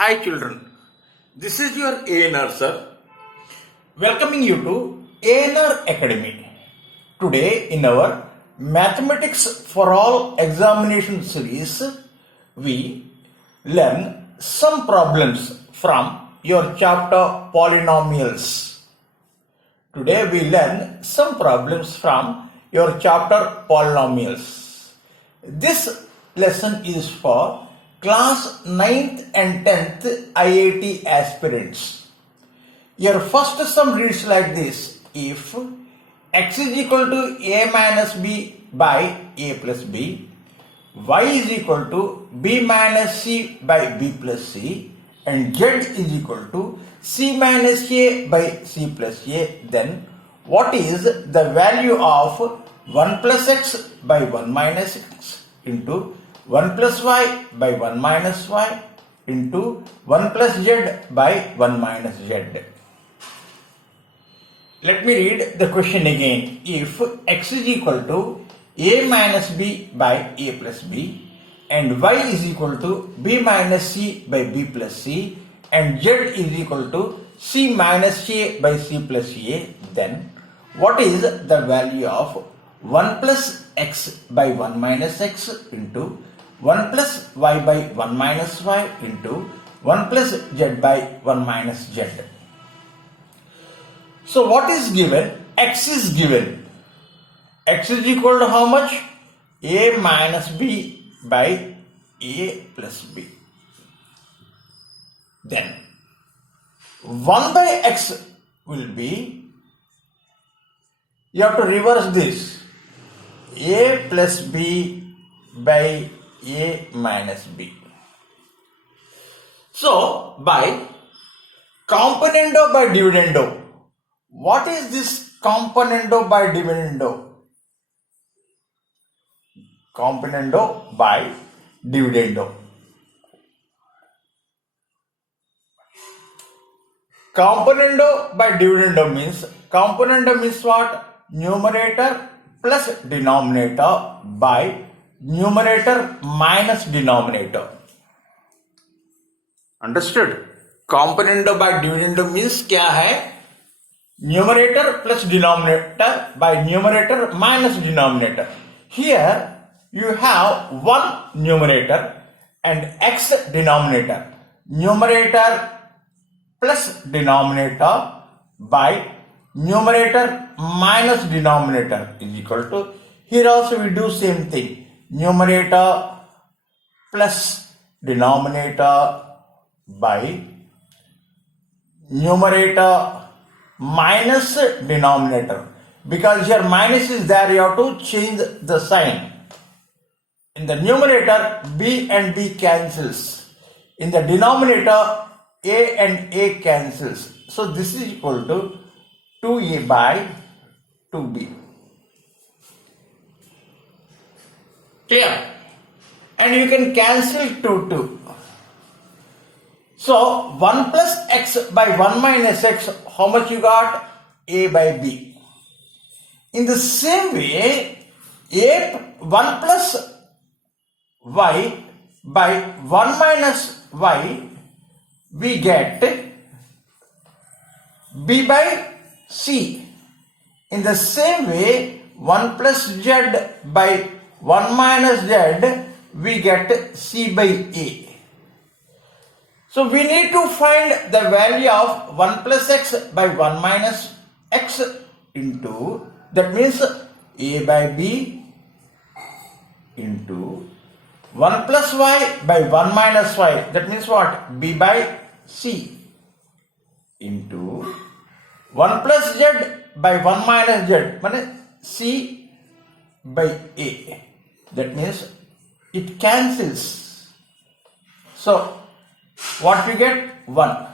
Hi children, this is your ANR sir, welcoming you to ANR Academy. Today in our Mathematics for All examination series, we learn some problems from your chapter Polynomials. Today we learn some problems from your chapter Polynomials. This lesson is for class 9th and 10th IIT aspirants. Your first sum reads like this: if x is equal to a minus b by a plus b, y is equal to b minus c by b plus c, and z is equal to c minus a by c plus a, then what is the value of 1 plus x by 1 minus x into 1 plus y by 1 minus y into 1 plus z by 1 minus z. Let me read the question again. If x is equal to a minus b by a plus b, and y is equal to b minus c by b plus c, and z is equal to c minus a by c plus a, then what is the value of 1 plus x by 1 minus x into 1 plus y by 1 minus y into 1 plus z by 1 minus z. So what is given? X is given. X is equal to how much? A minus b by a plus b. Then 1 by x will be, you have to reverse this, a plus b by a minus b. So by componendo by dividendo, what is this componendo by dividendo? Componendo by dividendo. Componendo by dividendo means what? Numerator plus denominator by numerator minus denominator. Understood? Componendo by dividendo means क्या है? Numerator plus denominator by numerator minus denominator. Here you have one numerator and x denominator. Numerator plus denominator by numerator minus denominator is equal to, here also we do same thing, numerator plus denominator by numerator minus denominator. Because here minus is there, you have to change the sign. In the numerator, b and b cancels. In the denominator, a and a cancels. So this is equal to 2a by 2b. Clear? And you can cancel 2. So 1 plus x by 1 minus x, how much you got? A by b. In the same way, 1 plus y by 1 minus y, we get b by c. In the same way, 1 plus z by 1 minus z, we get c by a. So we need to find the value of 1 plus x by 1 minus x into, that means a by b into 1 plus y by 1 minus y, that means what? B by c into 1 plus z by 1 minus z, means c by a, that means it cancels. So what we get? 1.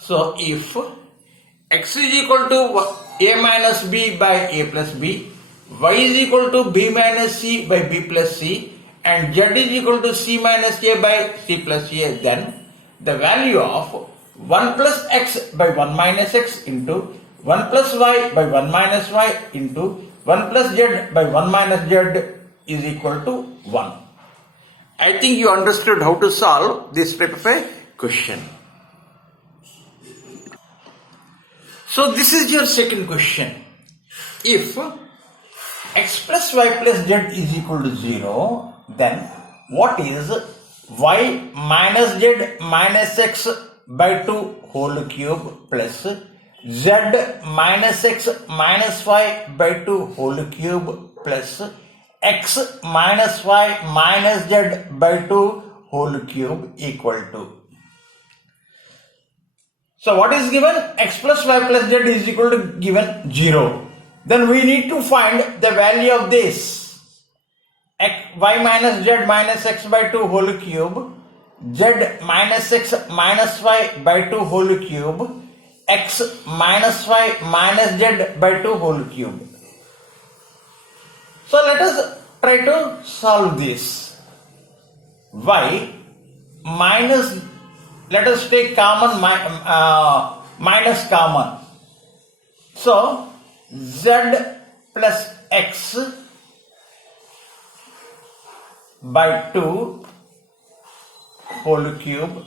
So if x is equal to a minus b by a plus b, y is equal to b minus c by b plus c, and z is equal to c minus a by c plus a, then the value of 1 plus x by 1 minus x into 1 plus y by 1 minus y into 1 plus z by 1 minus z is equal to 1. I think you understood how to solve this type of a question. So this is your second question. If x plus y plus z is equal to 0, then what is y minus z minus x by 2 whole cube plus z minus x minus y by 2 whole cube plus x minus y minus z by 2 whole cube equal to. So what is given? X plus y plus z is equal to given 0. Then we need to find the value of this. Y minus z minus x by 2 whole cube, z minus x minus y by 2 whole cube, x minus y minus z by 2 whole cube. So let us try to solve this. Y minus, let us take common minus common. So z plus x by 2 whole cube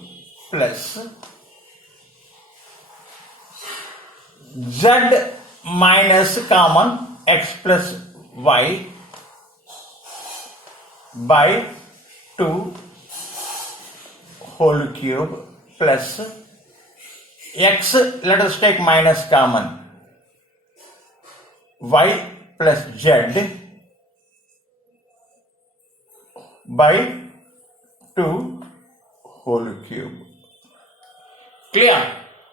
plus z minus common x plus y by 2 whole cube plus x, let us take minus common, y plus z by 2 whole cube. Clear?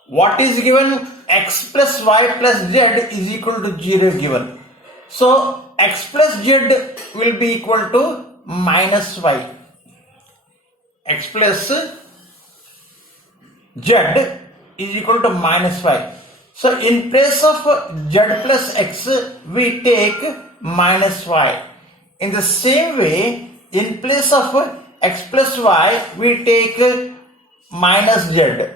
What is given? X plus y plus z is equal to 0 given. So x plus z will be equal to minus y. X plus z is equal to minus y. So in place of z plus x, we take minus y. In the same way, in place of x plus y, we take minus z.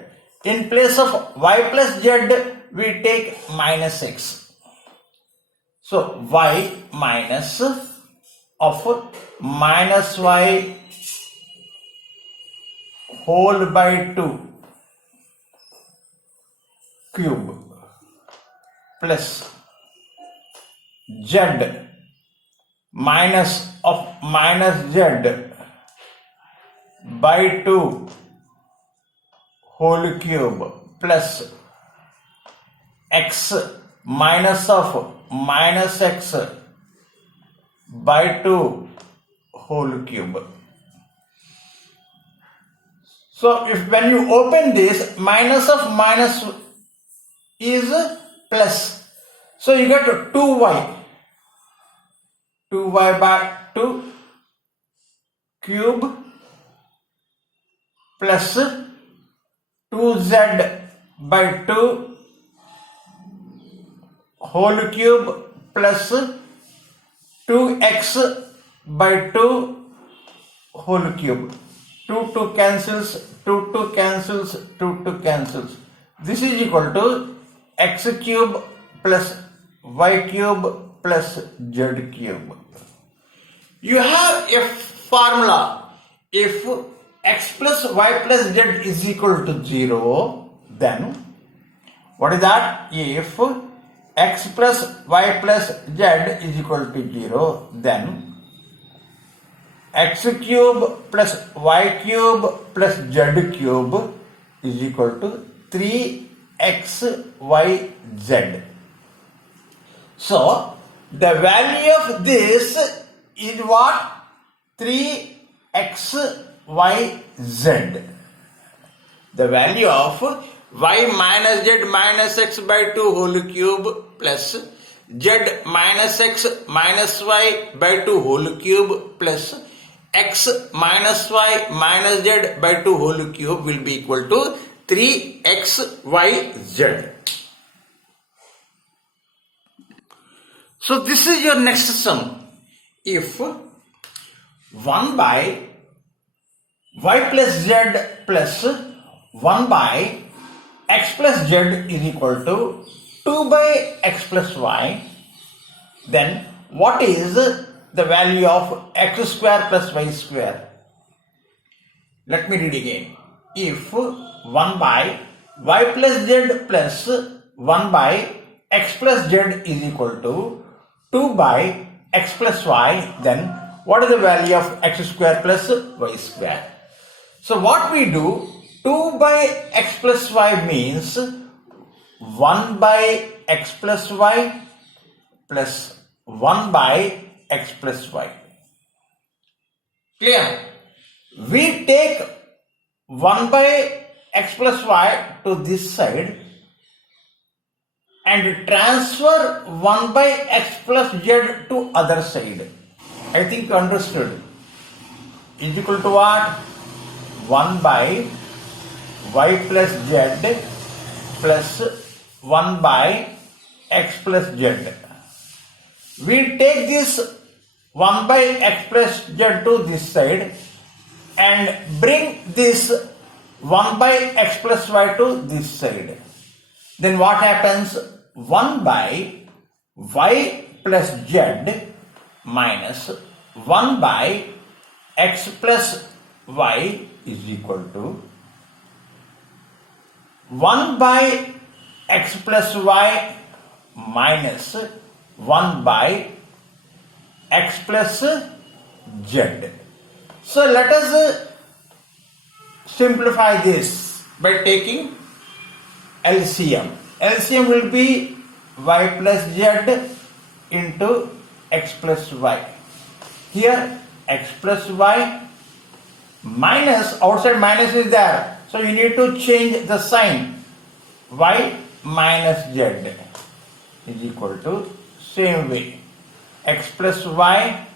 In place of y plus z, we take minus x. So y minus of minus y whole by 2 cube plus z minus of minus z by 2 whole cube plus x minus of minus x by 2 whole cube. So if when you open this, minus of minus is plus. So you get 2y. 2y by 2 cube plus 2z by 2 whole cube plus 2x by 2 whole cube. 2 cancels, 2 cancels, 2 cancels. This is equal to x cube plus y cube plus z cube. You have a formula. If x plus y plus z is equal to 0, then what is that? If x plus y plus z is equal to 0, then x cube plus y cube plus z cube is equal to 3xyz. So the value of this is what? 3xyz. The value of y minus z minus x by 2 whole cube plus z minus x minus y by 2 whole cube plus x minus y minus z by 2 whole cube will be equal to 3xyz. So this is your next sum. If 1 by y plus z plus 1 by x plus z is equal to 2 by x plus y, then what is the value of x square plus y square? Let me read again. if 1 by y plus z plus 1 by x plus z is equal to 2 by x plus y, then what is the value of x square plus y square? So what we do, 2 by x plus y means 1 by x plus y plus 1 by x plus y. Clear? We take 1 by x plus y to this side and transfer 1 by x plus z to other side. I think you understood. Is equal to what? 1 by y plus z plus 1 by x plus z. We take this 1 by x plus z to this side and bring this 1 by x plus y to this side. Then what happens? 1 by y plus z minus 1 by x plus y is equal to 1 by x plus y minus 1 by x plus z. So let us simplify this by taking LCM. LCM will be y plus z into x plus y. Here x plus y minus, outside minus is there, so you need to change the sign. Y minus z is equal to, same way, x plus y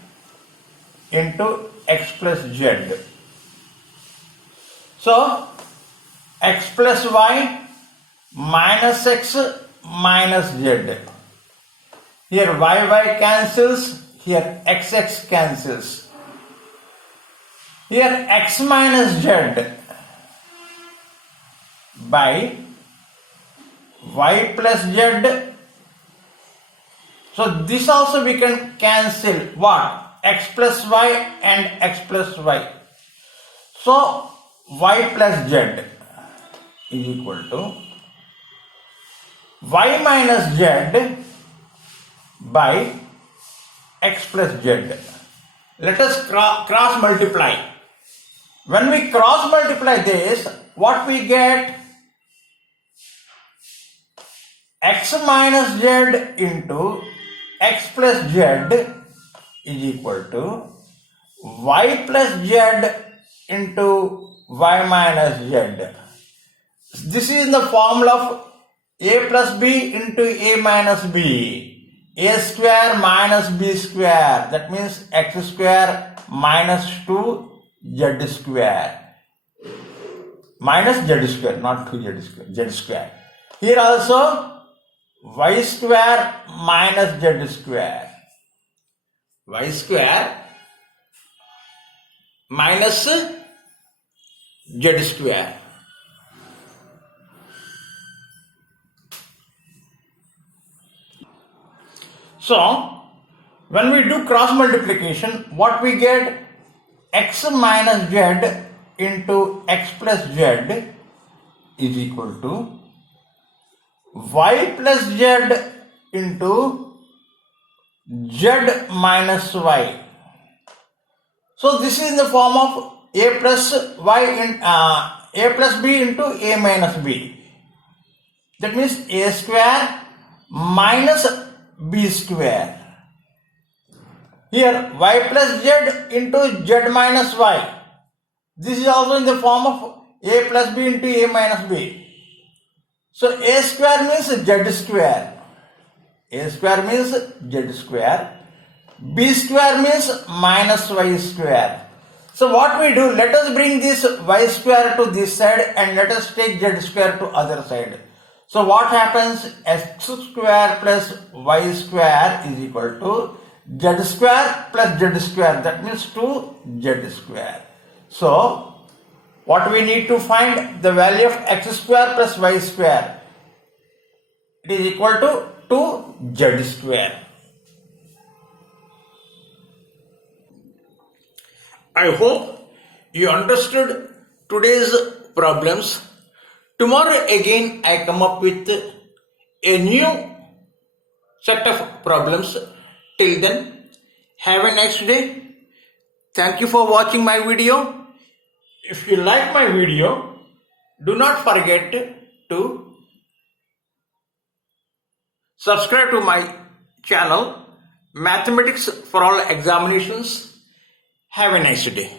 into x plus z. So x plus y minus x minus z. Here y cancels, here x cancels. Here x minus z by y plus z. So this also we can cancel what? X plus y and x plus y. So y plus z is equal to y minus z by x plus z. Let us cross multiply. When we cross multiply this, what we get? X minus z into x plus z is equal to y plus z into y minus z. This is the formula of a plus b into a minus b. A square minus b square, that means x square minus 2z square. Minus z square, not 2z square, z square. Here also y square minus z square. Y square minus z square. So, when we do cross multiplication, what we get? X minus z into x plus z is equal to y plus z into z minus y. So this is in the form of a plus y in a plus b into a minus b. That means a square minus b square. Here y plus z into z minus y. This is also in the form of a plus b into a minus b. So a square means z square. A square means z square. B square means minus y square. So what we do, let us bring this y square to this side and let us take z square to other side. So what happens? X square plus y square is equal to z square plus z square. That means 2z square. So what we need to find? The value of x square plus y square. It is equal to 2z square. I hope you understood today's problems. Tomorrow again I come up with a new set of problems. Till then, have a nice day. Thank you for watching my video. If you like my video, do not forget to subscribe to my channel Mathematics for All Examinations. Have a nice day.